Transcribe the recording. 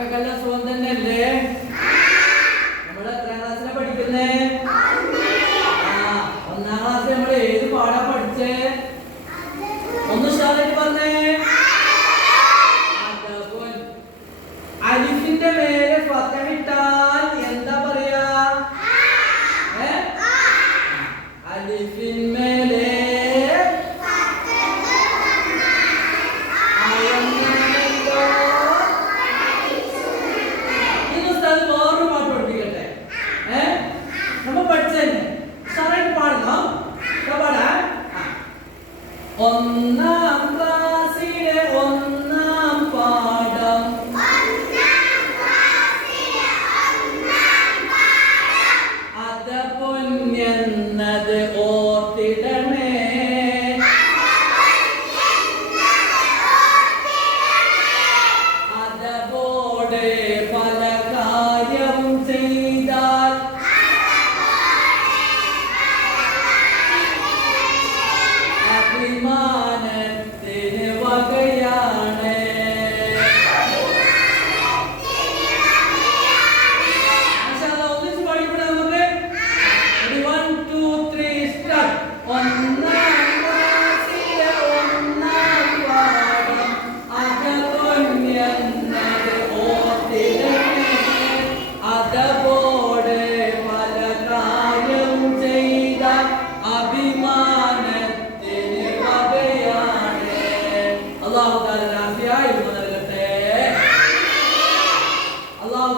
മക്കൾക്കെല്ലാം സുഖം തന്നെയല്ലേ? നമ്മ പഠിച്ചതന്നെ ഉഷാറായിട്ട് പാടണം ഇതാ പാടാ. ആ. ഒന്നാം ക്ലാസ്സിലെ ഒന്നാം പാഠം. അത പൊന്നെന്നത് ഓർത്തിടണേ. അതപോടെ പല കാര്യം ചെയ്താൽ Okay. അള്ളാഹു താല നാഫിയായി നൽകട്ടെ അള്ളാഹു